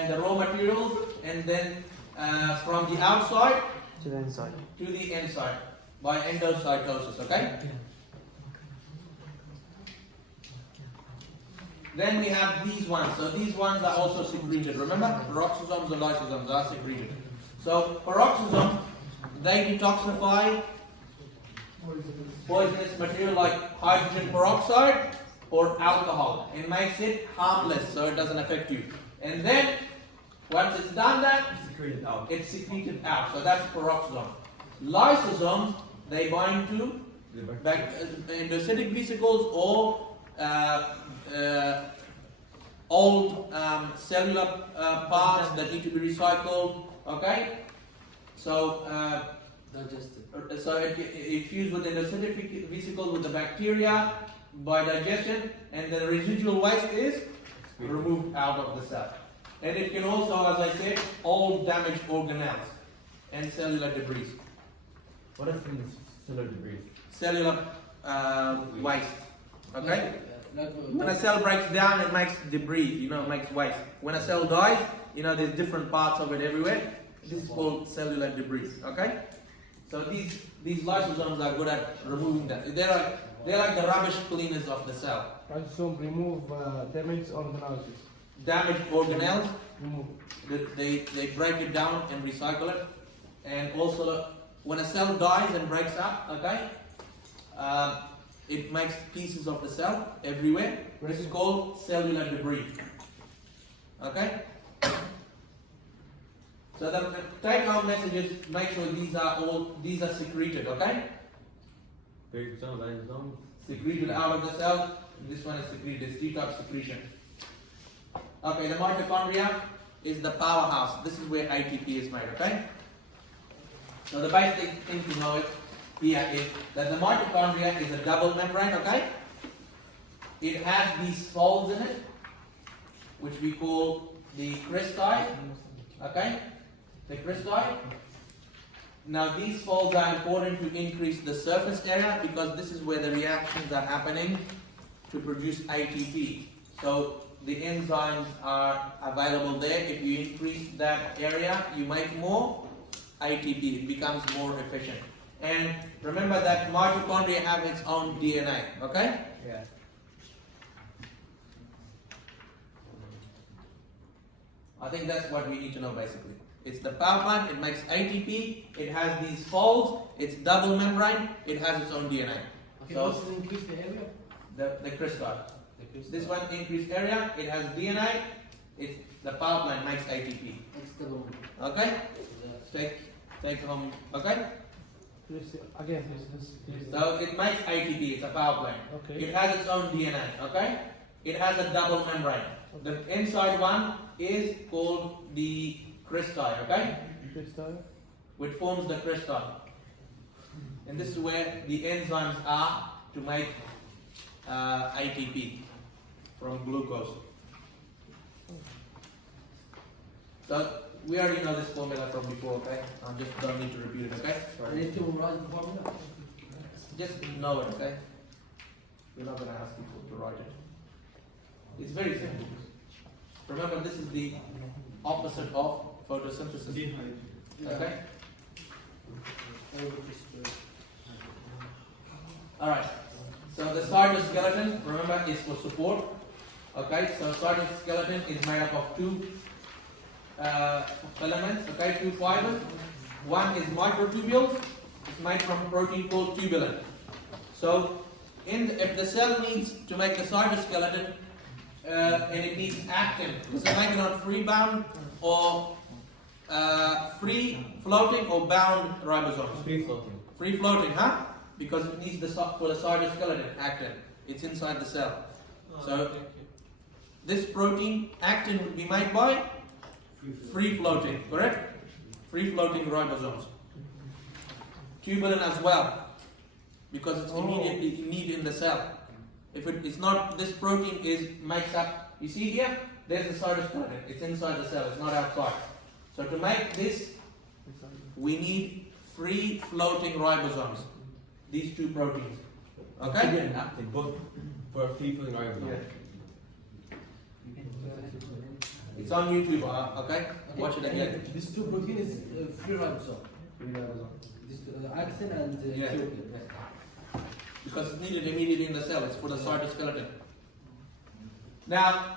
and the raw materials, and then from the outside To the inside. to the inside by endocytosis. Okay. Then we have these ones. So these ones are also secreted. Remember, peroxisomes and lysosomes are secreted. So peroxisomes, they detoxify poisonous material like hydrogen peroxide or alcohol. It makes it harmless, so it doesn't affect you. And then once it's done that, it's secreted out. So that's peroxisome. Lysosomes, they bind to endocytic vesicles or old cellular parts that need to be recycled. Okay, so it fused with endocytic vesicle with the bacteria by digestion, and the residual waste is removed out of the cell. And it can also, as I said, old damaged organelles and cellular debris. What is cellular debris? Cellular waste. Okay. When a cell breaks down, it makes debris, makes waste. When a cell dies, there's different parts of it everywhere. This is called cellular debris. Okay? So these lysosomes are good at removing that. They're like the rubbish cleaners of the cell. Lysosome remove damaged organelles. Damaged organelles, Remove. they break it down and recycle it. And also, when a cell dies and breaks up, okay, it makes pieces of the cell everywhere. This is called cellular debris. Okay? So the take-home message is make sure these are secreted, okay? Secreted out of the cell. This one is secreted, it's detox secretion. Okay, the mitochondria is the powerhouse. This is where ATP is made, okay? So the basic thing to know here is that the mitochondria is a double membrane, okay? It has these folds in it, which we call the cristae, okay? The cristae. Now these folds are important to increase the surface area because this is where the reactions are happening to produce ATP. So the enzymes are available there. If you increase that area, you make more ATP. It becomes more efficient. And remember that mitochondria have its own DNA, okay? Yeah. I think that's what we need to know basically. It's the power plant, it makes ATP, it has these folds, it's double membrane, it has its own DNA. Okay, So also increase the area. the crystal. This one increased area, it has DNA, it's the power plant makes ATP. That's the one. Okay? Take home, okay? Please, again, please. So it makes ATP, it's a power plant. Okay. It has its own DNA, okay? It has a double membrane. The inside one is called the cristae, okay? Crystal. Which forms the cristae. And this is where the enzymes are to make ATP from glucose. So we already know this formula from before, okay? I just don't need to repeat it, okay? I need to write the formula. Just know it, okay? We're not going to ask you to write it. It's very simple. Remember, this is the opposite of photosynthesis. Okay? Alright. So the cytoskeleton, remember, is for support. Okay, so cytoskeleton is made up of two filaments, okay, two fibers. One is microtubules. It's made from a protein called tubulin. So if the cell needs to make a cytoskeleton, and it needs actin, does it make it on free bound or free floating or bound ribosomes? Free floating. Free floating, huh? Because it needs for the cytoskeleton actin. It's inside the cell. So this protein actin would be made by free floating, correct? Free floating ribosomes. Tubulin as well, because it's immediately needed in the cell. If it's not, this protein makes up, you see here, there's the cytoskeleton. It's inside the cell, it's not outside. So to make this, we need free floating ribosomes. These two proteins. Okay? And actin, both for free floating ribosomes. It's on YouTube, okay? Watch it again. This two protein is free ribosome. This axin and Yeah. nucleus. Because it's needed immediately in the cell. It's for the cytoskeleton. Now,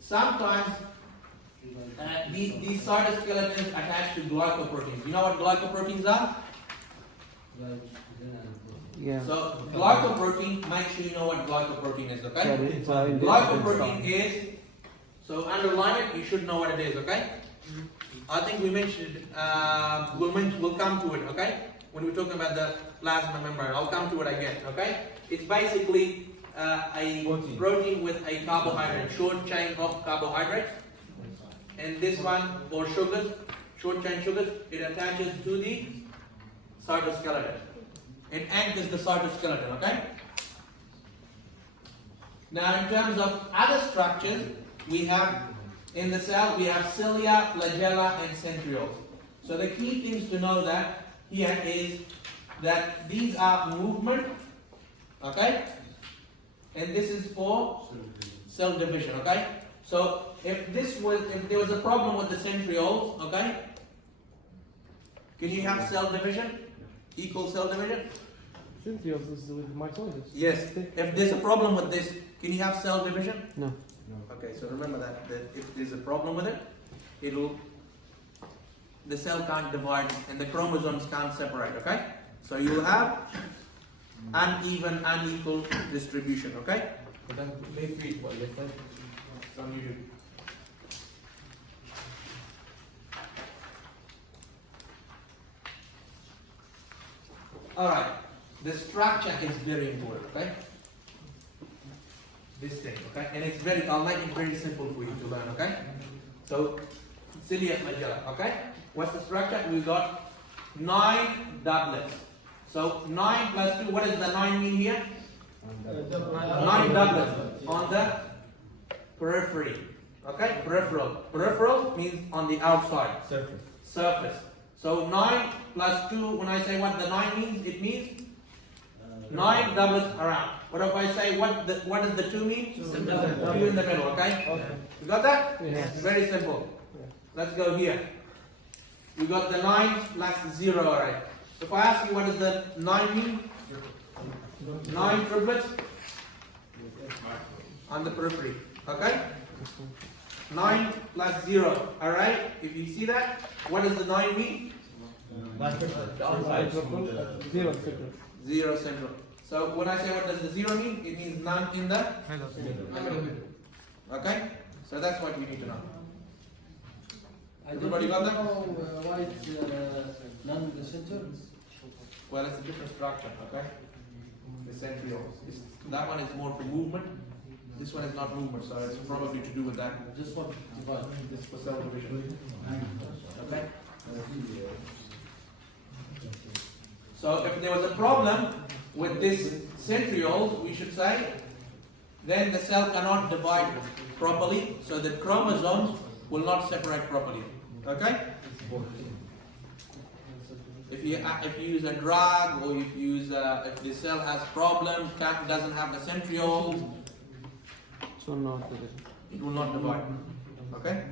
sometimes these cytoskeletons attach to glycoproteins. You know what glycoproteins are? Yeah. So, glycoprotein, make sure you know what glycoprotein is, okay? It's in Glycoprotein is, so underline it, you should know what it is, okay? I think we mentioned, we'll come to it, okay? When we're talking about the plasma membrane, I'll come to it again, okay? It's basically a protein with a carbohydrate, short chain of carbohydrates. And this one, or sugars, short chain sugars, it attaches to the cytoskeleton. It anchors the cytoskeleton, okay? Now in terms of other structures, we have, in the cell, we have cilia, flagella and centrioles. So the key things to know that here is that these are movement, okay? And this is for cell division, okay? So if there was a problem with the centrioles, okay? Can you have cell division? Equal cell division? Centrioles is with mitosis. Yes. If there's a problem with this, can you have cell division? No. Okay, so remember that if there's a problem with it, the cell can't divide and the chromosomes can't separate, okay? So you will have uneven, unequal distribution, okay? But then let's read what they said. It's on YouTube. Alright, the structure is very important, okay? This thing, okay? And it's I'll make it very simple for you to learn, okay? So, cilia flagella, okay? What's the structure? We've got 9 doublets. So, 9 plus 2, what does the 9 mean here? 9 doublets on the periphery, okay? Peripheral means on the outside. Surface. So 9 plus 2, when I say what the 9 means, it means 9 doublets around. What if I say what does the 2 mean? 2 in the middle, okay? You got that? Yes. Very simple. Let's go here. We got the 9 plus 0, alright. If I ask you what does the 9 mean? 9 triplets on the periphery, okay? 9 plus 0, alright? If you see that, what does the 9 mean? Zero central. 0 central. So when I say what does the 0 mean, it means none in the okay? So that's what you need to know. Everybody got that? Why it's none in the center? Well, it's a different structure, okay? The centrioles. That one is more for movement. This one is not movement, so it's probably to do with that. Just one divide. This is for cell division. Okay? So if there was a problem with this centrioles, we should say, then the cell cannot divide properly, so the chromosomes will not separate properly. Okay? If you use a drug, or if you use if the cell has problems, doesn't have the centrioles, So not division. it will not divide. Okay?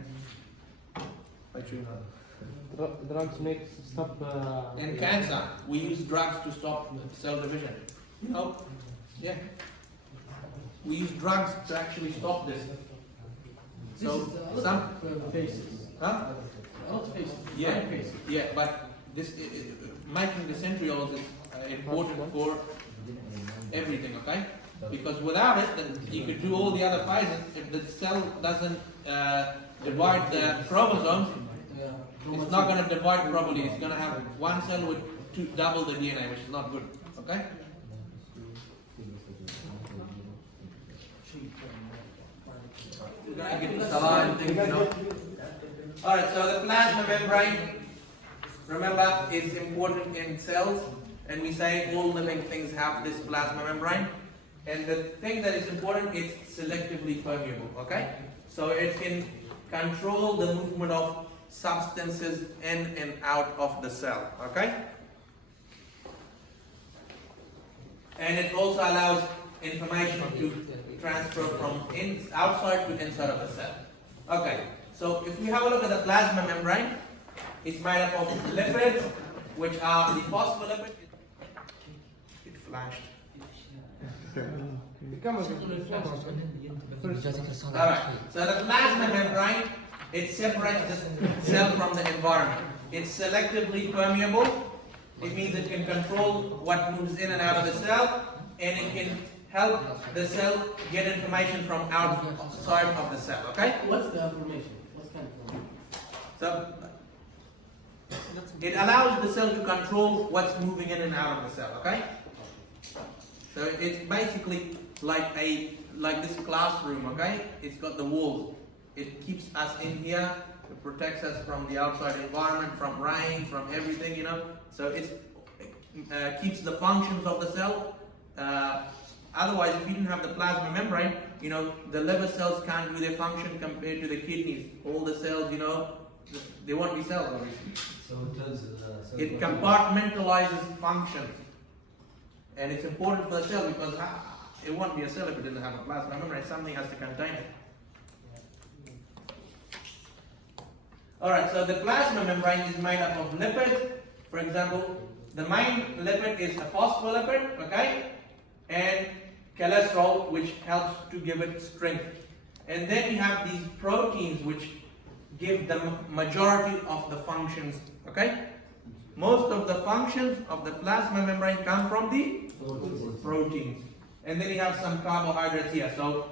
Drugs make stop. In cancer, we use drugs to stop cell division. You know? Yeah. We use drugs to actually stop this. So some faces. huh? A lot of faces. Yeah. 9 faces. Yeah, but this making the centrioles is important for everything, okay? Because without it, then you could do all the other phases. If the cell doesn't divide the chromosomes, it's not going to divide properly. It's going to have one cell with double the DNA, which is not good. Okay? We're going to get to salah and things, you know. Alright, so the plasma membrane, remember, is important in cells. And we say all living things have this plasma membrane. And the thing that is important, it's selectively permeable. Okay? So it can control the movement of substances in and out of the cell, okay? And it also allows information to transfer from outside to inside of the cell. Okay, so if we have a look at the plasma membrane, it's made up of lipids, which are the phospholipids. It flashed. Alright, so the plasma membrane, it separates the cell from the environment. It's selectively permeable. It means it can control what moves in and out of the cell, and it can help the cell get information from outside of the cell. Okay? What's the information? What's kind of information? So it allows the cell to control what's moving in and out of the cell. Okay? So it's basically like this classroom. Okay? It's got the walls. It keeps us in here. It protects us from the outside environment, from rain, from everything. You know. So it keeps the functions of the cell. Otherwise, if you didn't have the plasma membrane, you know, the liver cells can't do their function compared to the kidneys. All the cells, you know, they won't be cells, obviously. So it does. It compartmentalizes functions. And it's important for the cell because it won't be a cell if it doesn't have a plasma membrane. Something has to contain it. Alright, so the plasma membrane is made up of lipids. For example, the main lipid is a phospholipid, okay? And cholesterol, which helps to give it strength. And then you have these proteins which give the majority of the functions, okay? Most of the functions of the plasma membrane come from the proteins. And then you have some carbohydrates here. So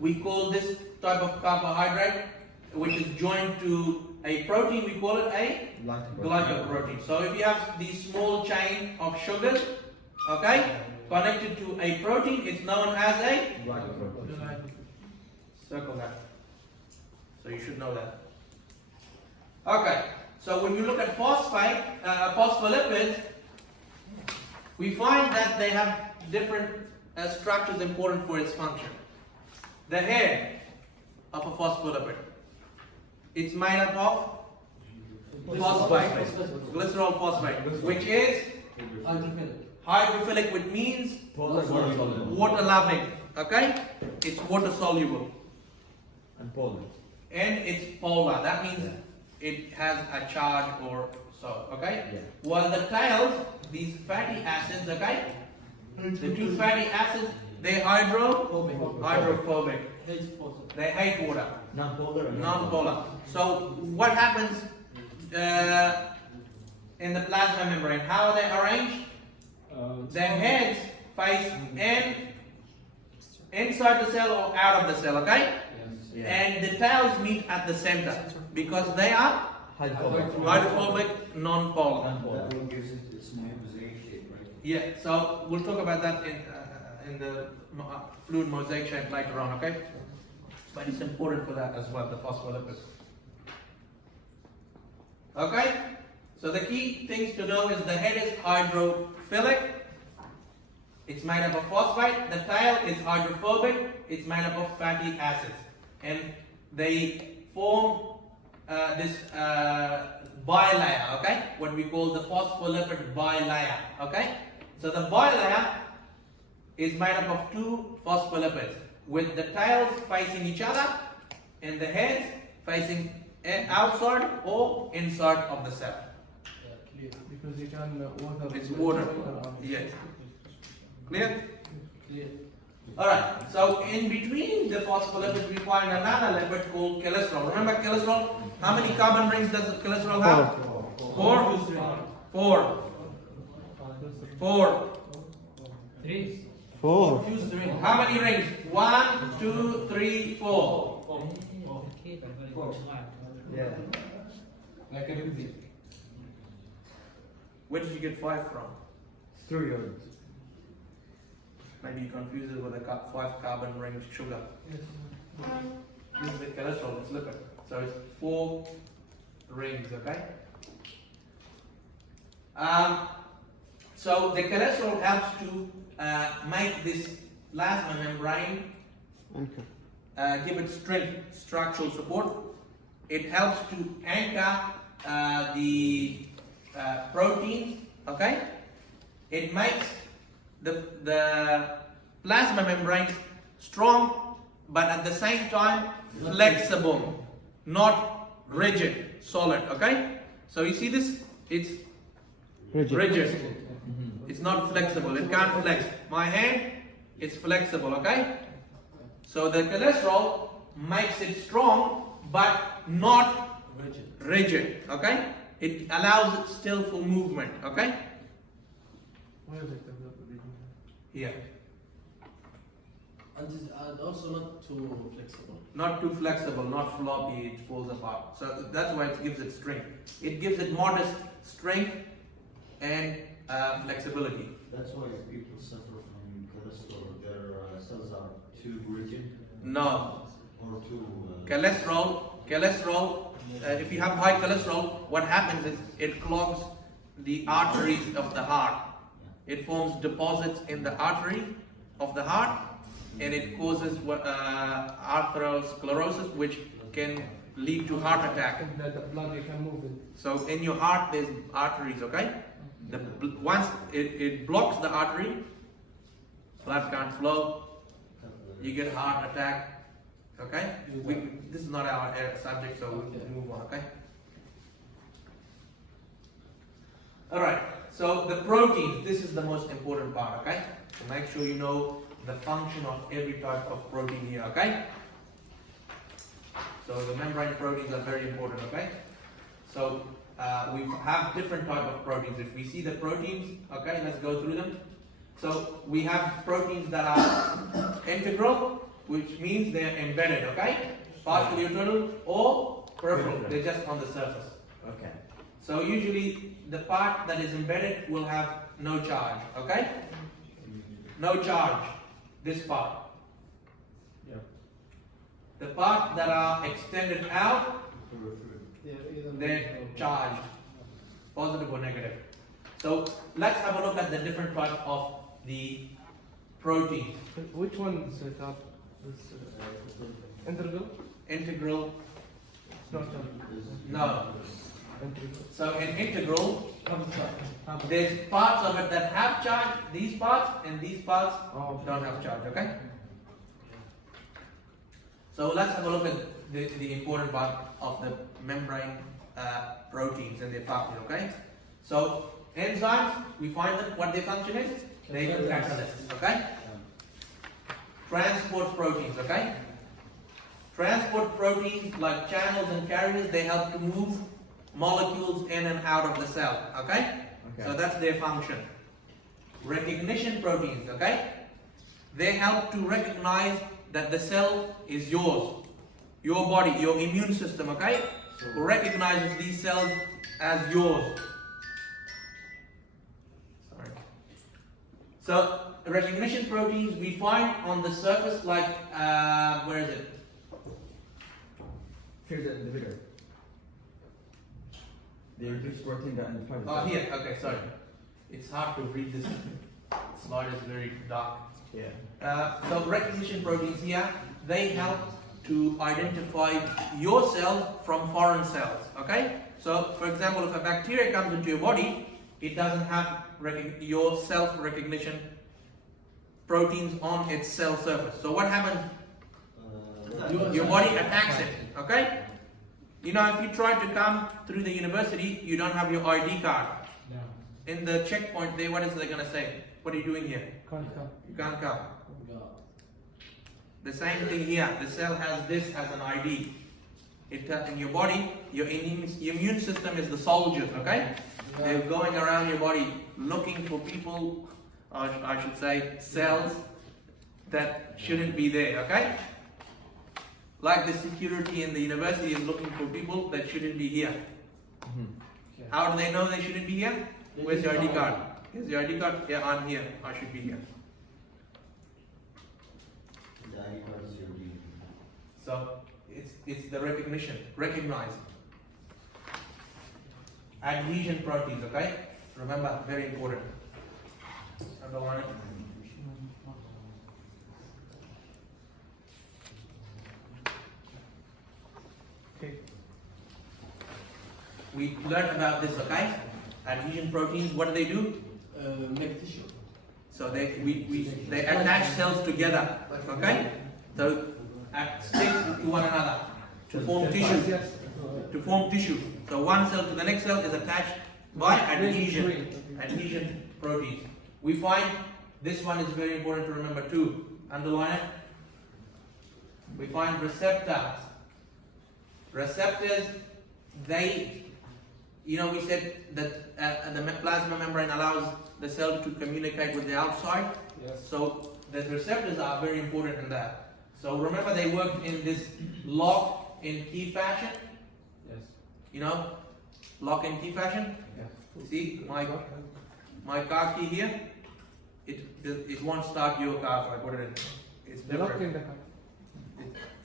we call this type of carbohydrate, which is joined to a protein, we call it a glycoprotein. So if you have these small chain of sugars, okay, connected to a protein, it's known as a glycoprotein. Circle that. So you should know that. Okay, so when you look at phospholipids, we find that they have different structures important for its function. The head of a phospholipid, it's made up of phosphate, glycerol phosphate, which is hydrophilic, which means water loving. Okay, it's water soluble. And polar. And it's polar. That means it has a charge or so. Okay. Yeah. While the tails, these fatty acids, okay, the two fatty acids, they're hydrophobic. They hate water. Non-polar. Non-polar. So what happens in the plasma membrane? How are they arranged? Their heads face inside the cell or out of the cell, okay? Yeah. And the tails meet at the center because they are hydrophobic, non-polar. Non-polar. Gives it its mosaic shape, right? Yeah, so we'll talk about that in the fluid mosaic shape later on, okay? But it's important for that as well, the phospholipids. Okay? So the key things to know is the head is hydrophilic. It's made up of phosphate. The tail is hydrophobic. It's made up of fatty acids. And they form this bilayer, okay? What we call the phospholipid bilayer, okay? So the bilayer is made up of two phospholipids with the tails facing each other and the heads facing outside or inside of the cell. Because you can water. It's water. Yes. Clear? Alright, so in between the phospholipids we find another lipid called cholesterol. Remember cholesterol? How many carbon rings does cholesterol have? Four. Four. How many rings? 1, 2, 3, 4. Yeah. Like a movie. Where did you get 5 from? 3 yards. Maybe you confuse it with a 5 carbon ring sugar. This is the cholesterol, it's lipid. So it's 4 rings, okay? So the cholesterol helps to make this plasma membrane, give it strength, structural support. It helps to anchor the proteins, okay? It makes the plasma membrane strong but at the same time flexible, not rigid, solid. Okay? So you see this? It's rigid. It's not flexible. It can't flex. My hand, it's flexible. Okay? So the cholesterol makes it strong, but not rigid. Okay? It allows it still for movement. Okay? Where is it developed? Here. And also not too flexible. Not too flexible, not floppy, it falls apart. So that's why it gives it strength. It gives it modest strength and flexibility. That's why people suffer from cholesterol. Their cells are too rigid No. or too. Cholesterol, if you have high cholesterol, what happens is it clogs the arteries of the heart. It forms deposits in the artery of the heart, and it causes atherosclerosis, which can lead to heart attack. And the blood, you can move it. So in your heart, there's arteries, okay? Once it blocks the artery, blood can't flow, you get heart attack, okay? This is not our subject, so we can move on, okay? Alright, so the proteins, this is the most important part, okay? So make sure you know the function of every type of protein here, okay? So the membrane proteins are very important, okay? So we have different type of proteins. If we see the proteins, okay, let's go through them. So we have proteins that are integral, which means they're embedded, okay? Partially total or peripheral, they're just on the surface. Okay. So usually the part that is embedded will have no charge, okay? No charge, this part. Yeah. The part that are extended out, they're charged, positive or negative. So let's have a look at the different types of the proteins. Which one is it up? Integral? Integral, It's not no. integral. So in integral, How there's parts of it that have charge, these parts, and these parts Oh, don't have charge, okay? So let's have a look at the important part of the membrane proteins and their function, okay? So enzymes, we find that what their function is? They are catalysts, okay? Transport proteins, okay? Transport proteins like channels and carriers, they help to move molecules in and out of the cell, okay? So that's their function. Recognition proteins, okay? They help to recognize that the cell is yours, your body, your immune system, okay? Recognizes these cells as yours. Sorry. So recognition proteins we find on the surface, like where is it? Here's the individual. The increased protein that in the front. Oh, here. Okay, sorry. It's hard to read this. Slide is very dark. Yeah. So recognition proteins here, they help to identify your cells from foreign cells. Okay. So, for example, if a bacteria comes into your body, it doesn't have your self-recognition proteins on its cell surface. So what happens? Your body attacks it. Okay. You know, if you try to come through the university, you don't have your ID card. In the checkpoint, what is they gonna say? What are you doing here? Can't come. You can't come. The same thing here. The cell has this as an ID. In your body, your immune system is the soldiers, okay? They're going around your body looking for people, or I should say, cells that shouldn't be there, okay? Like the security in the university is looking for people that shouldn't be here. How do they know they shouldn't be here? Where's your ID card? Here's your ID card. Yeah, I'm here. I should be here. The ID card is your DNA. So it's the recognition. Recognize. Adhesion proteins, okay? Remember, very important. Underline it. Okay. We learned about this, okay? Adhesion proteins, what do? Make tissue. So they attach cells together, okay? So stick to one another to form tissue. Yes. To form tissue. So one cell to the next cell is attached by adhesion proteins. We find this one is very important to remember too. Underline it. We find receptors. Receptors, they, we said that the plasma membrane allows the cell to communicate with the outside. Yes. So the receptors are very important in that. So remember they work in this lock and key fashion. Yes. Lock and key fashion. Yeah. See my car key here. It won't start your car if I put it in. It's Lock in different. the car.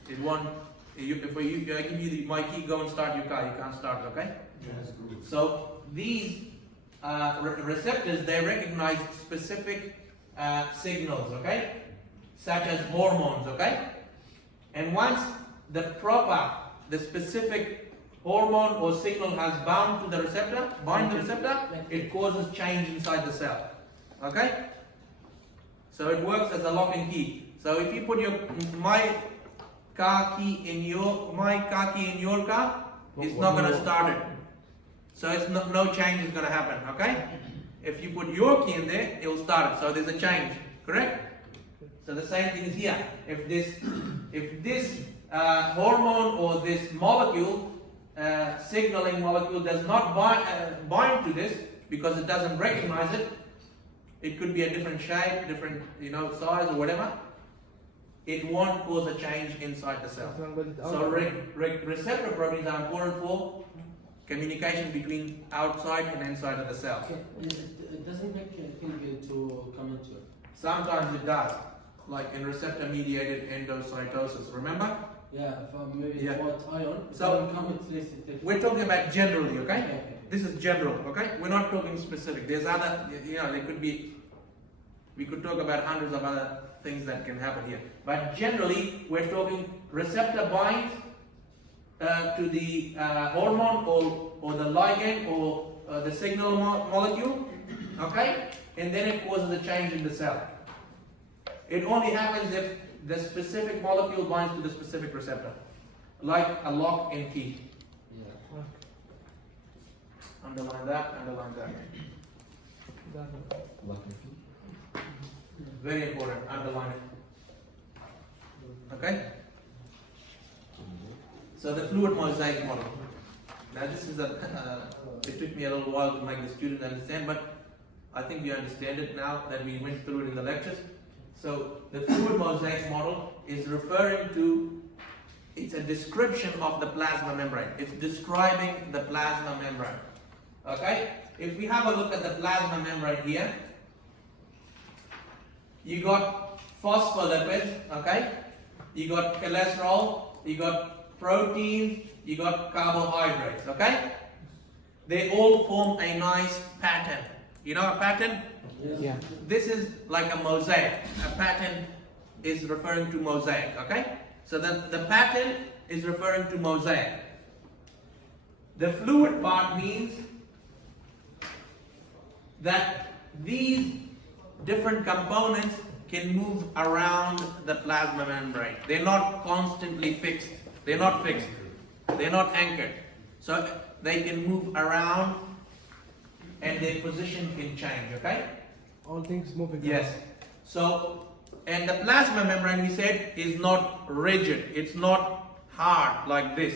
It won't. If I give you my key, go and start your car. You can't start, okay? So these receptors, they recognize specific signals, okay, such as hormones, okay. And once the specific hormone or signal has bind the receptor, it causes change inside the cell, okay. So it works as a lock and key. So if you put my car key in your car, it's not going to start it. So it's no change is going to happen, okay? If you put your key in there, it will start it. So there's a change, correct? So the same thing is here. If this hormone or this molecule, signaling molecule, does not bind to this because it doesn't recognize it, it could be a different shape, different size or whatever. It won't cause a change inside the cell. So receptor proteins are important for communication between outside and inside of the cell. Okay. It doesn't make anything to come into it. Sometimes it does, like in receptor-mediated endocytosis. Remember? Yeah, maybe Yeah. it's what ion. So, come at least it takes. We're talking about generally, okay? Okay. This is general, okay? We're not talking specific. There's other, there could be. We could talk about hundreds of other things that can happen here. But generally, we're talking receptor binds to the hormone or the ligand or the signal molecule, okay? And then it causes a change in the cell. It only happens if the specific molecule binds to the specific receptor, like a lock and key. Yeah. Underline that, underline that. Very important, underline it. Okay? So the fluid mosaic model. Now this is it took me a little while to make the student understand, but I think we understand it now that we went through it in the lectures. So the fluid mosaic model is referring to, it's a description of the plasma membrane. It's describing the plasma membrane. Okay? If we have a look at the plasma membrane here, you got phospholipids, okay? You got cholesterol, you got proteins, you got carbohydrates, okay? They all form a nice pattern. You know a pattern? Yes. Yeah. This is like a mosaic. A pattern is referring to mosaic, okay? So the pattern is referring to mosaic. The fluid part means that these different components can move around the plasma membrane. They're not constantly fixed. They're not fixed. They're not anchored. So they can move around and their position can change, okay? All things moving. Yes. So, and the plasma membrane, we said, is not rigid. It's not hard like this.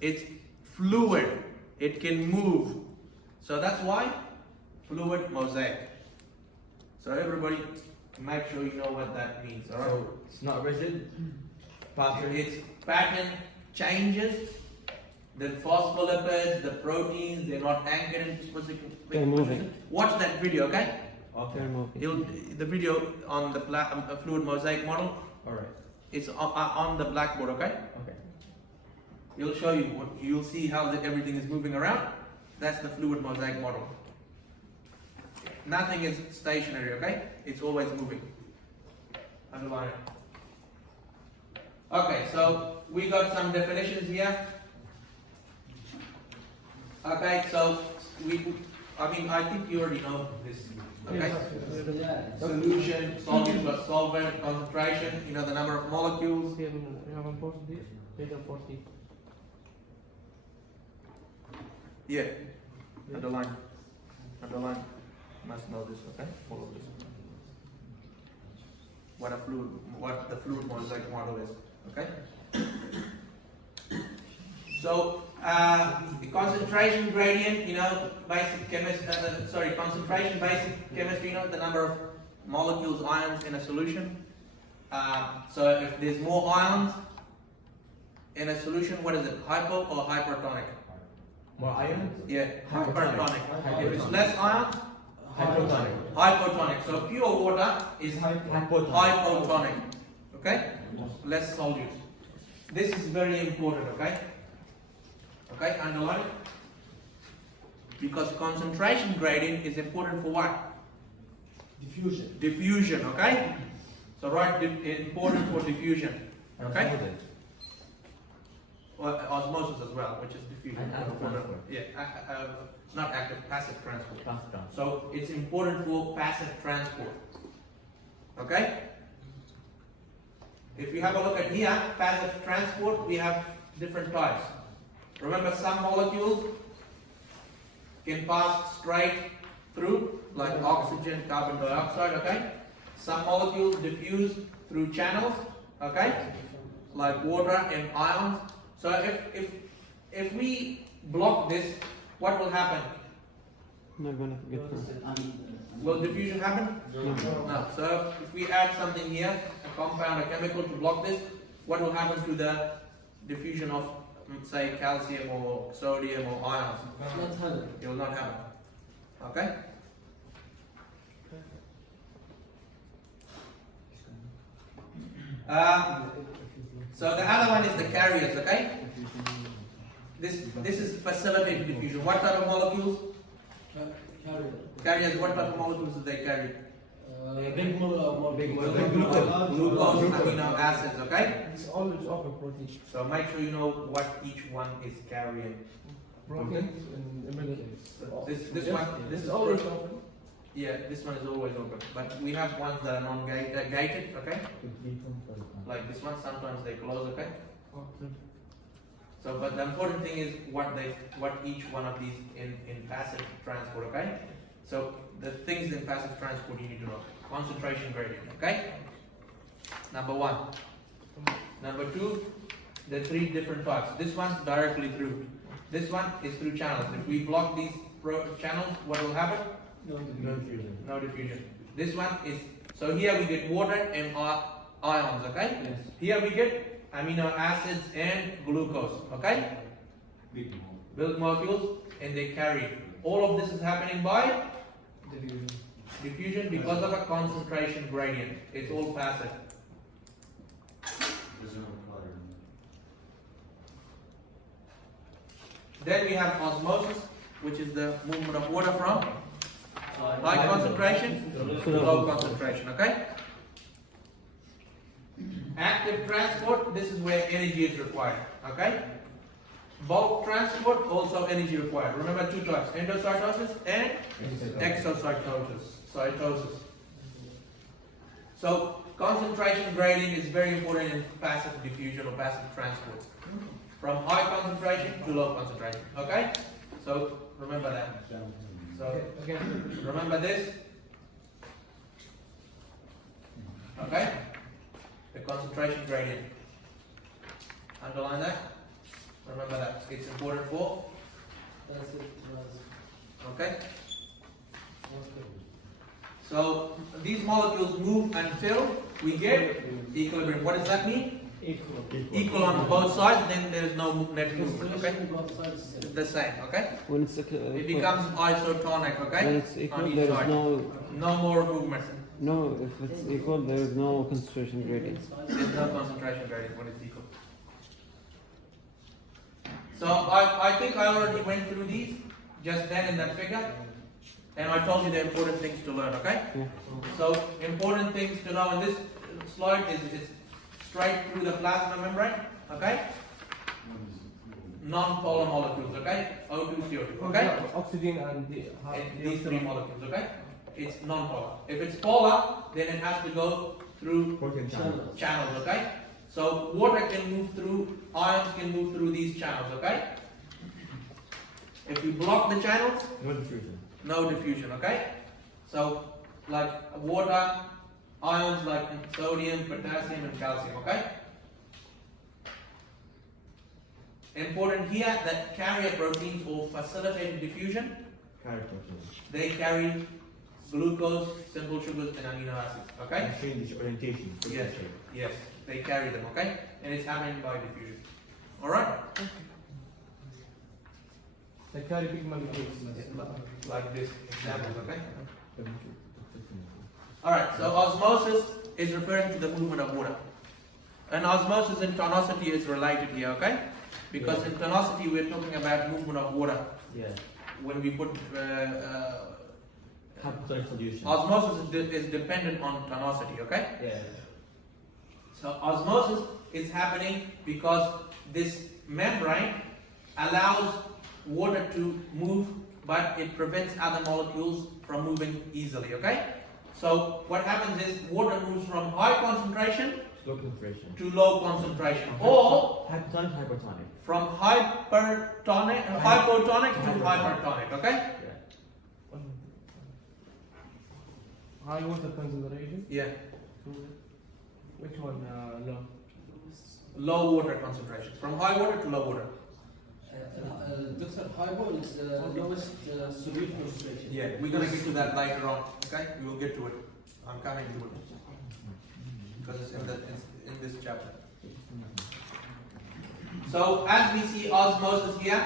It's fluid. It can move. So that's why fluid mosaic. So everybody make sure you know what that means. All right? So it's not rigid. Pattern. Its pattern changes. The phospholipids, the proteins, they're not anchored in specific. They're moving. Watch that video, okay? Okay. They're moving. The video on the fluid mosaic model. All right. It's on the blackboard, okay? Okay. It'll show you. You'll see how everything is moving around. That's the fluid mosaic model. Nothing is stationary, okay? It's always moving. Underline it. Okay, so we got some definitions here. Okay, so I think you already know this Okay? Yeah. Solution, solvent plus solvent, concentration, you know the number of molecules. Here we have important this. Data 40. Yeah. Underline. Underline. Must know this, okay? Follow this. What the fluid mosaic model is, okay? So, the concentration gradient, you know, basic chemistry, concentration basic chemistry, you know, the number of molecules, ions in a solution. So if there's more ions in a solution, what is it, hypo or hypertonic? More ions? Yeah, hypertonic. If it's less ions, Hypotonic. hypotonic. So pure water is Hypotonic. hypotonic. Okay? Less solutes. This is very important, okay? Okay, underline it. Because concentration gradient is important for what? Diffusion. Diffusion, okay? So write important for diffusion. Okay? Osmosis. Or osmosis as well, which is diffusion. And active transport. Yeah, not active, passive transport. Transport. So it's important for passive transport. Okay? If you have a look at here, passive transport, we have different types. Remember, some molecules can pass straight through, like oxygen, carbon dioxide, okay? Some molecules diffuse through channels, okay? Like water and ions. So if we block this, what will happen? Not gonna get Will diffusion happen? No. So if we add something here, a compound, a chemical to block this, what will happen to the diffusion of, say, calcium or sodium or ions? Not happen. It will not happen. Okay? So the other one is the carriers, okay? This is facilitated diffusion. What type of molecules? Carrier. Carriers, what type of molecules do they carry? Big molecule. Glucose, amino acids, okay? It's always open protein. So make sure you know what each one is carrying. Proteins and amino. So this This is is always open. Yeah, this one is always open. But we have ones that are non-gated, okay? Like this one, sometimes they close, okay? So, but the important thing is what each one of these in passive transport, okay? So the things in passive transport you need to know. Concentration gradient, okay? Number one. Number two, the three different types. This one's directly through. This one is through channels. If we block these channels, what will happen? No diffusion. No diffusion. This one is, so here we get water and ions, okay? Yes. Here we get amino acids and glucose, okay? Build molecules and they carry. All of this is happening by Diffusion. diffusion because of a concentration gradient. It's all passive. Then we have osmosis, which is the movement of water from high concentration to low concentration, okay? Active transport, this is where energy is required, okay? Bulk transport, also energy required. Remember two types, endocytosis and exocytosis. So concentration gradient is very important in passive diffusion or passive transport. From high concentration to low concentration, okay? So remember that. So remember this, okay? The concentration gradient. Underline that. Remember that. It's important for, That's it. okay? So these molecules move until we get equilibrium. What does that mean? Equal on both sides, then there is no net movement, okay? It's the same, okay? When it's It becomes isotonic, okay? when it's equal, On each there is side. no No more movement. if it's equal, there is no concentration gradient. There's no concentration gradient when it's equal. So I think I already went through these just then in that figure, and I told you the important things to learn, okay? Yeah. So important things to know in this slide is it's straight through the plasma membrane, okay? Non-polar molecules, okay? O2, CO2, okay? Oxygen and And these three molecules, okay? it's non-polar. If it's polar, then it has to go through Protein channel. channels, okay? So water can move through, ions can move through these channels, okay? If we block the channels, No diffusion. no diffusion, okay? So like water, ions like sodium, potassium and calcium, okay? Important here that carrier proteins or facilitated diffusion, Carrier protein. they carry glucose, simple sugars and amino acids, okay? And change its orientation. Yes, yes, they carry them, okay? And it's happening by diffusion. Alright? They carry big molecules. Like this example, okay? Alright, so osmosis is referring to the movement of water. And osmosis and tonicity is related here, okay? Because in tonicity we're talking about movement of water. Yeah. When we put Hypotonic solution. osmosis is dependent on tonicity, okay? Yeah. So osmosis is happening because this membrane allows water to move, but it prevents other molecules from moving easily, okay? So what happens is water moves from high concentration Low concentration. to low concentration, or Hypotonic, hypertonic. from hypotonic to hypertonic, okay? Yeah. High water concentration. Yeah, Which one? Low. low water concentration, from high water to low water. Dr. Hypo is lowest solute concentration. Yeah, we're gonna get to that later on, okay? We will get to it. I'm coming to it. Because it's in this chapter. So as we see osmosis here,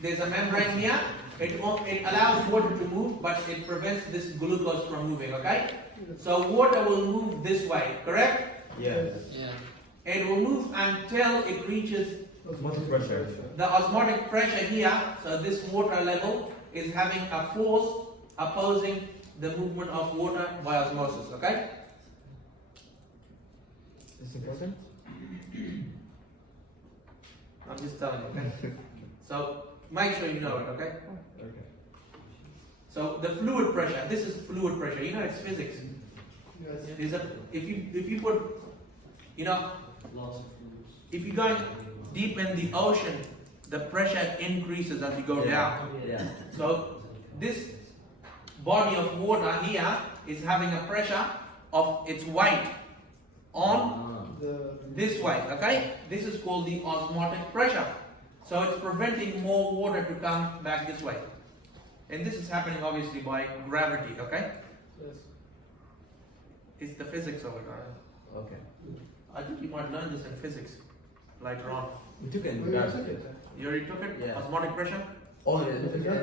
there's a membrane here. It allows water to move, but it prevents this glucose from moving, okay? So water will move this way, correct? Yes. Yeah. It will move until it reaches Osmotic pressure. the osmotic pressure here. So this water level is having a force opposing the movement of water by osmosis, okay? Is this important? I'm just telling you, okay? So make sure you know it, okay? Okay. So the fluid pressure, this is fluid pressure, you know it's physics. Yes. If you put, you know, Lots of fluids. if you go deep in the ocean, the pressure increases as you go down. Yeah. So this body of water here is having a pressure of its weight on this way, okay? This is called the osmotic pressure. So it's preventing more water to come back this way. And this is happening obviously by gravity, okay? Yes. It's the physics of it, right? Okay. I think you might learn this in physics later on. We took it in We gravity. took it. You already took it? Yeah. Osmotic pressure? Oh, yeah.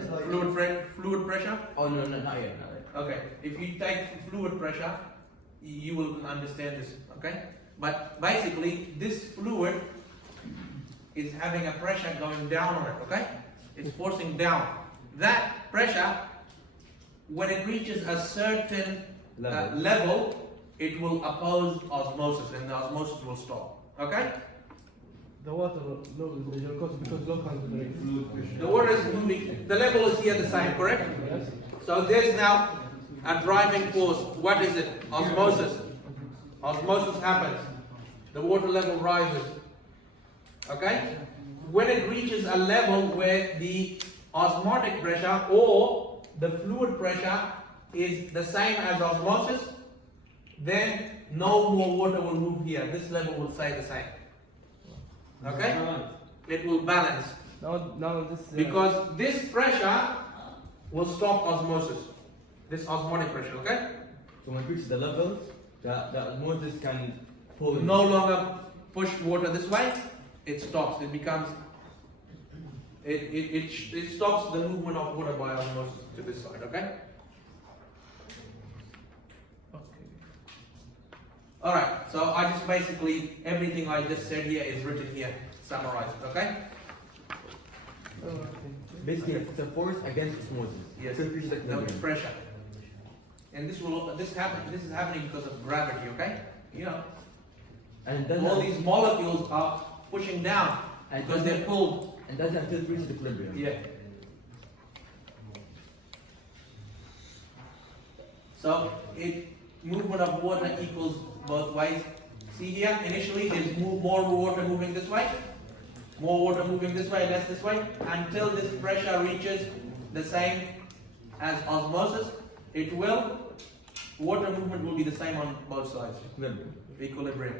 Fluid pressure? Oh, no, no, not yet. Not yet. Okay. If you take fluid pressure, you will understand this, okay? But basically, this fluid is having a pressure going down on it, okay? It's forcing down. That pressure, when it reaches a certain level, it will oppose osmosis and the osmosis will stop, okay? The water low is because low concentration. The water is moving, the level is here the same, correct? Yes. So there's now a driving force. What is it? Osmosis. Osmosis happens. The water level rises. Okay? When it reaches a level where the osmotic pressure or the fluid pressure is the same as osmosis, then no more water will move here. This level will stay the same. Okay? It will balance. Now this. Because this pressure will stop osmosis. This osmotic pressure, okay? So when it reaches the level, the osmosis can pull. No longer push water this way, it stops. It becomes, it stops the movement of water by osmosis to this side, okay? Alright, so I just basically, everything I just said here is written here, summarized, okay? Basically, it's a force against osmosis. Yes, So it reaches the equilibrium. pressure. And this is happening because of gravity, okay? You know, And then all these molecules are pushing down and because they're pulled. And that's until it reaches equilibrium. Yeah. So movement of water equals both ways. See here, initially there's more water moving this way, more water moving this way, less this way, until this pressure reaches the same as osmosis. Water movement will be the same on both sides. Equilibrium.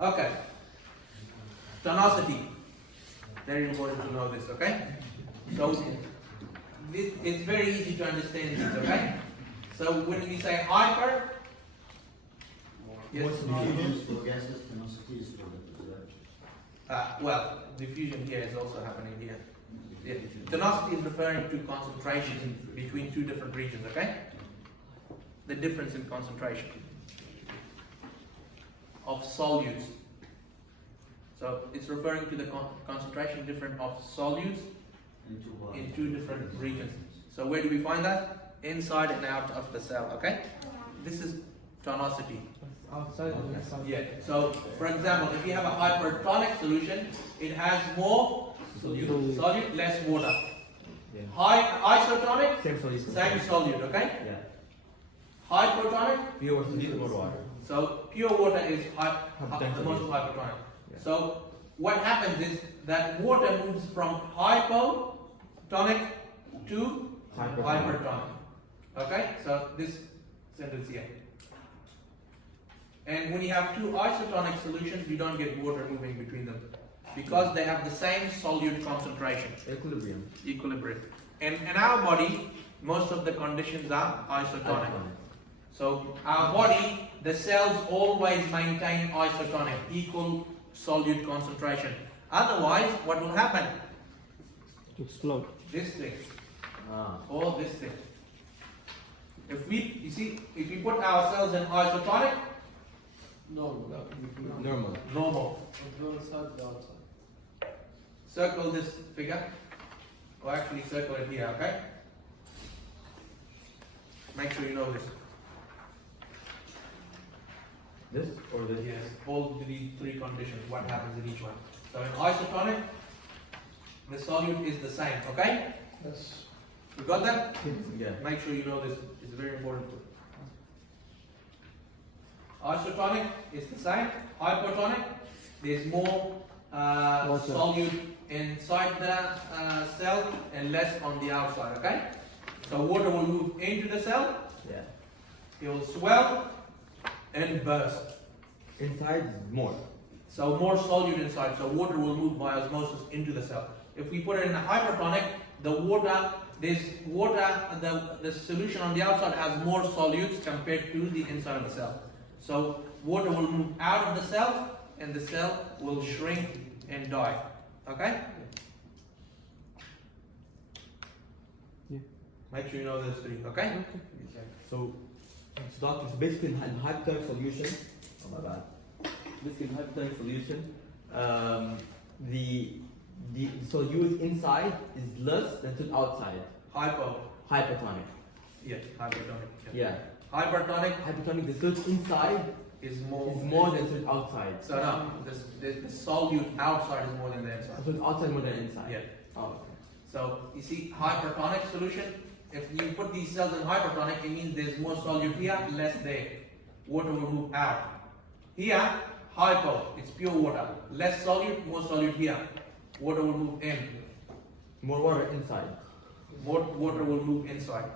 Okay. Tonicity. Very important to know this, okay? So this is very easy to understand this, okay? So when we say hyper, yes, Used for gases, tonicity is for the well, diffusion here is also happening here. Yeah. Tonicity is referring to concentration between two different regions, okay? The difference in concentration of solutes. So it's referring to the concentration difference of solutes in two different regions. So where do we find that? Inside and out of the cell, okay? This is tonicity. Outside and inside. Yeah. So for example, if you have a hypertonic solution, it has more solute, less water. Yeah. High isotonic, Same solution. same solute, okay? Yeah. Hypertonic, Pure solute, more water. so pure water is Hypertonic. the most hypertonic. Yeah. So what happens is that water moves from hypotonic to hypertonic. Okay, so this sentence here. And when you have two isotonic solutions, you don't get water moving between them because they have the same solute concentration. Equilibrium. And in our body, most of the conditions are isotonic. So our body, the cells always maintain isotonic, equal solute concentration. Otherwise, what will happen? To explode. This thing, Ah. or this thing. If we put our cells in isotonic, Normal. Normal. normal. The inside, the outside. Circle this figure, or actually circle it here, okay? Make sure you know this. This or this? Yes, all these three conditions, what happens in each one. So in isotonic, the solute is the same, okay? Yes. You got that? Yeah. Make sure you know this, it's very important. Isotonic is the same. Hypotonic, there's more solute inside the cell and less on the outside, okay? So water will move into the cell, Yeah. it will swell and burst. Inside is more. So more solute inside, so water will move by osmosis into the cell. If we put it in a hypertonic, the solution on the outside has more solutes compared to the inside of the cell. So water will move out of the cell and the cell will shrink and die. Okay? Yeah. Make sure you know those three, okay? So, doctor, so basically in hypertonic solution, oh my god. Basically in hypertonic solution, the solute inside is less than solute outside. Hypertonic. Yeah, hypertonic. Yeah. Hypertonic Hypertonic, the solute inside is is more than solute outside. So no, the solute outside is more than the inside. So it's outside more than inside. Yeah. Oh, okay. So you see, hypertonic solution, if you put these cells in hypertonic, it means there's more solute here, less there. Water will move out. Here, hypo, it's pure water. Less solute, more solute here. Water will move in. More water inside. More water will move inside.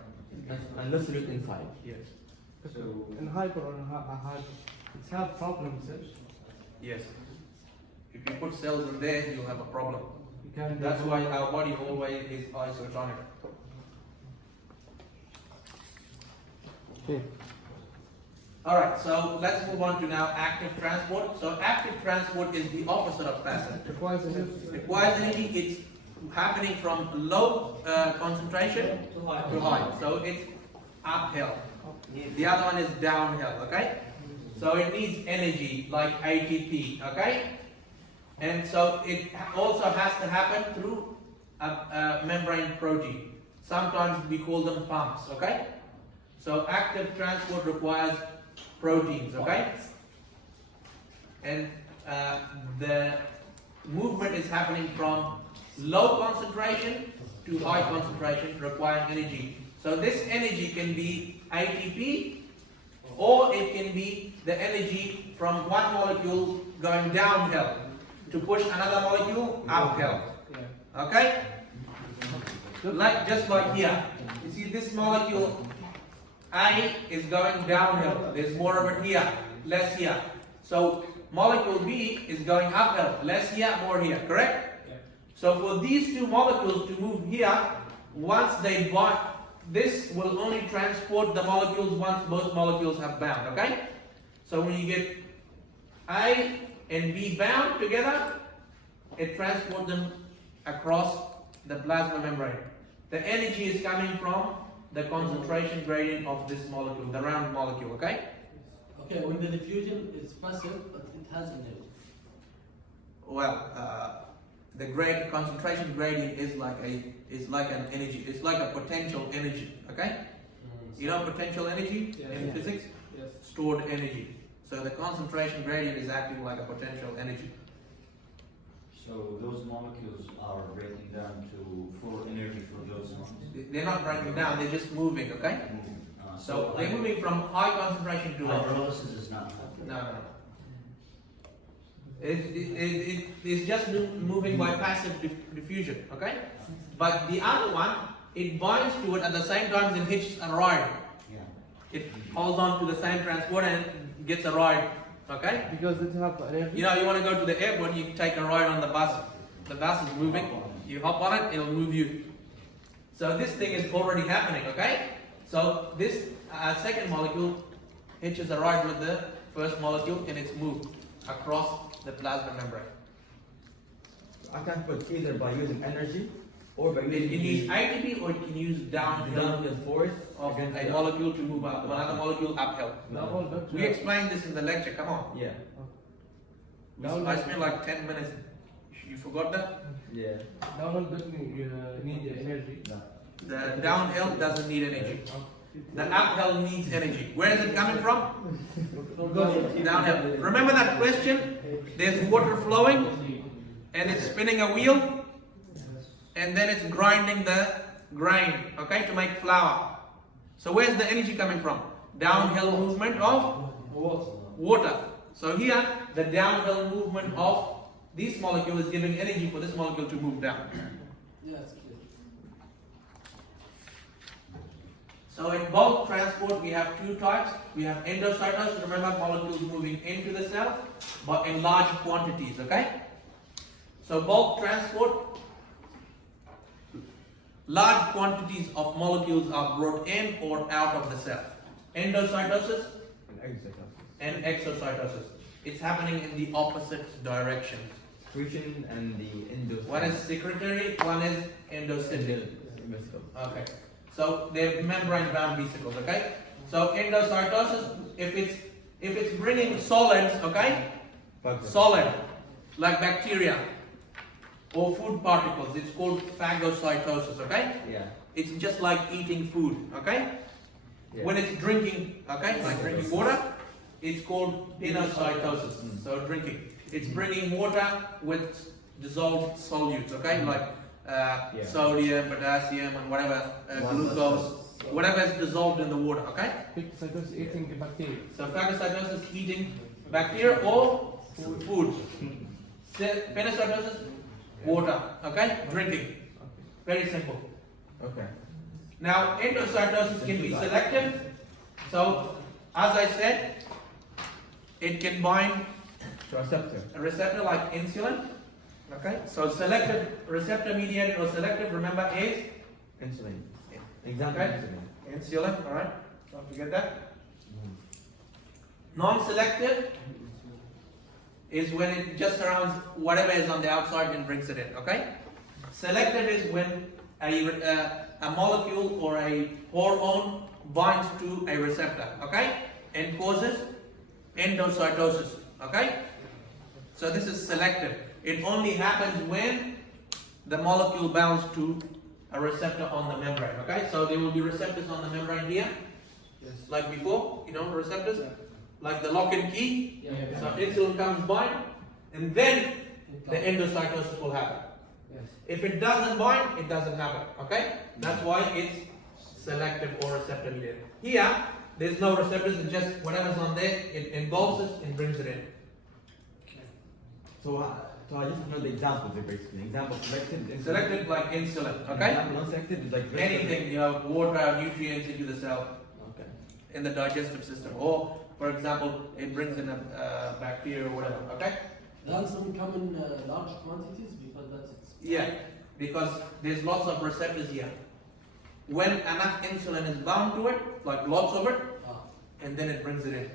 And less solute inside. Yes. So, And hyper and hyper. It's have problems. Yes. If you put cells in there, you'll have a problem. You can. That's why our body always is isotonic. Okay. Alright, so let's move on to now active transport. So active transport is the opposite of passive. Requires energy. Requires energy, it's happening from low concentration to high. So it's uphill. The other one is downhill, okay? So it needs energy like ATP, okay? And so it also has to happen through a membrane protein. Sometimes we call them pumps, okay? So active transport requires proteins, okay? And the movement is happening from low concentration to high concentration requiring energy. So this energy can be ATP, or it can be the energy from one molecule going downhill to push another molecule uphill. Yeah. Okay? Just like here. You see this molecule A is going downhill. There's more of it here, less here. So molecule B is going uphill, less here, more here, correct? Yeah. So for these two molecules to move here, once they bond, this will only transport the molecules once both molecules have bound, okay? So when you get A and B bound together, it transports them across the plasma membrane. The energy is coming from the concentration gradient of this molecule, the round molecule, okay? Okay, when the diffusion is passive, but it has energy. Well, the concentration gradient is like an energy. It's like a potential energy. Okay, you know potential energy Yeah. in physics, Yes. stored energy. So the concentration gradient is acting like a potential energy. So those molecules are breaking down for energy for those ones. They're not breaking down. They're just moving. Okay, Moving. so they're moving from high concentration to low. hydrolysis is not happening. No. It's just moving by passive diffusion, okay? But the other one, it binds to it at the same time and hitches a ride. Yeah. It holds on to the same transporter and gets a ride, okay? Because it have energy. You know, you want to go to the airport, you take a ride on the bus. The bus is moving, you hop on it, it'll move you. So this thing is already happening, okay? So this second molecule hitches a ride with the first molecule and it's moved across the plasma membrane. I can put either by using energy or by It can use using ATP or it can use downhill downhill force of against a the- molecule to move up, another molecule uphill. Downhill, but We explained this in the lecture, come on. Yeah, I spent like 10 minutes. You forgot that? yeah. downhill doesn't need the energy. The downhill doesn't need energy. The uphill needs energy. Where is it coming from? Downhill. Remember that question? There's water flowing and it's spinning a wheel and then it's grinding the grain, okay, to make flour. So where's the energy coming from? Downhill movement of water. So here, the downhill movement of this molecule is giving energy for this molecule to move down. Yeah, it's clear. So in bulk transport, we have two types. We have endocytosis, remember molecules moving into the cell, but in large quantities, okay? So bulk transport, large quantities of molecules are brought in or out of the cell. Endocytosis and exocytosis. It's happening in the opposite directions. Secretion and the endocytosis. One is secretory, one is endocytic. Okay. So they're membrane-bound vesicles, okay? So endocytosis, if it's bringing solids, okay? Solid, like bacteria or food particles, it's called phagocytosis, okay? Yeah. It's just like eating food, okay? Yeah. When it's drinking, okay, like drinking water, it's called inocytosis. So drinking. It's bringing water with dissolved solutes, okay? Like sodium, potassium, and whatever, glucose, whatever is dissolved in the water, okay? Phagocytosis eating bacteria. So phagocytosis is eating bacteria or food. Penocytosis, water, okay? Drinking. Very simple. Okay. Now, endocytosis can be selective. So, as I said, it can bind Receptor. a receptor like insulin. Okay? So, selective receptor mediated or selective, remember, is Insulin. Example Okay. insulin. insulin. Alright? Don't forget that. Non-selective is when it just surrounds whatever is on the outside and brings it in. Okay? Selective is when a molecule or a hormone binds to a receptor, okay, and causes endocytosis, okay. So this is selective. It only happens when the molecule binds to a receptor on the membrane, okay. So there will be receptors on the membrane here, Yes. like before, you know, receptors, like the lock and key. Yeah. So insulin comes by, and then the endocytosis will happen. Yes. If it doesn't bind, it doesn't happen. Okay? That's why it's selective or receptor mediated. Here, there's no receptors, it's just whatever's on there, it engulfs it and brings it in. So I just know the examples here basically. Example selected. Selected like insulin, okay? Example non-selected is like Anything, water, nutrients into the cell Okay. in the digestive system. Or, for example, it brings in a bacteria or whatever, okay? The insulin come in large quantities because that's Yeah, because there's lots of receptors here. When enough insulin is bound to it, like lots of it, and then it brings it in.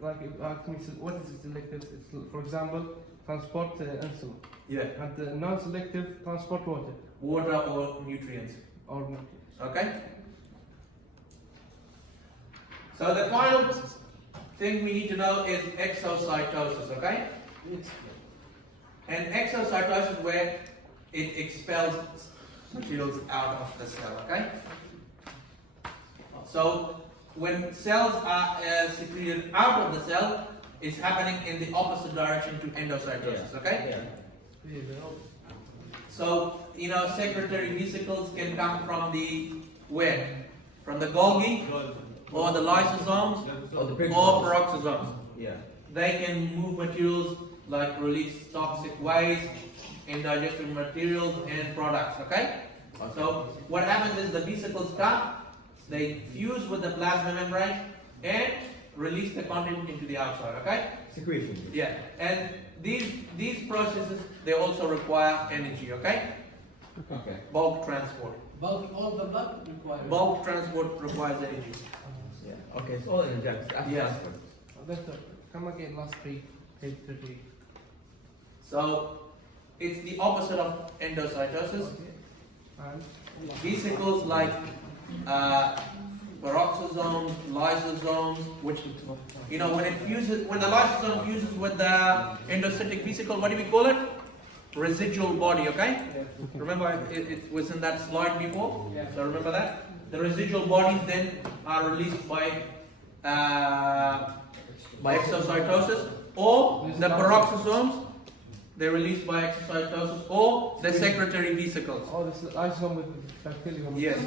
Like if ask me what is selective? It's, for example, transport insulin, Yeah. and non-selective transport water Water or nutrients. or not. Okay? So the final thing we need to know is exocytosis, okay? And exocytosis is where it expels materials out of the cell, okay? So when cells are secreted out of the cell, it's happening in the opposite direction to endocytosis, okay? Yeah. So, secretory vesicles can come from the where? From the Golgi, or the lysosomes, Or the big or cells. peroxisomes. Yeah. They can move materials like release toxic waste, indigestive materials, and products, okay? So, what happens is the vesicles come, they fuse with the plasma membrane, and release the content into the outside, okay? Secretion. Yeah, and these processes, they also require energy, okay? Okay. Bulk transport. bulk. All the blood required. Bulk transport requires energy. Yeah. Okay. It's all energetics. After Yes. transport. Doctor, come again, last page 3. So, it's the opposite of endocytosis. And Vesicles like peroxisomes, lysosomes, which, when the lysosome fuses with the endocytic vesicle, what do we call it? Residual body, okay? Remember it was in that slide before? Yeah. So remember that? The residual bodies then are released by exocytosis, or the peroxisomes, they're released by exocytosis, or the secretory vesicles. all this isosome with bacteria. Yes.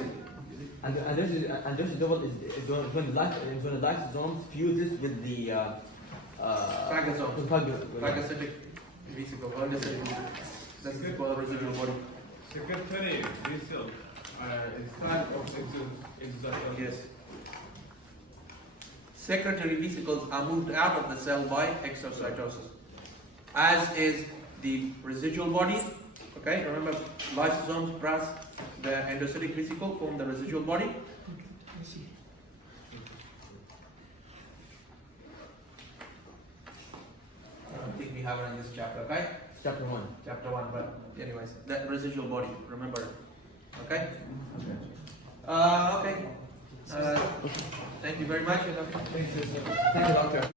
And this is double is when the lysosomes fuses with the Phagosome. phagosome. Phagocytic vesicle, or endocytic vesicle. That's called residual body. Secretary vessel is part of exocytosis. Yes. Secretory vesicles are moved out of the cell by exocytosis, as is the residual bodies. Okay, remember lysosomes plus the endocytic vesicle form the residual body. I don't think we have it in this chapter, okay? Chapter 1. Chapter 1, but anyways, that residual body, remember it. Okay? Okay. Thank you very much. Thank you, doctor.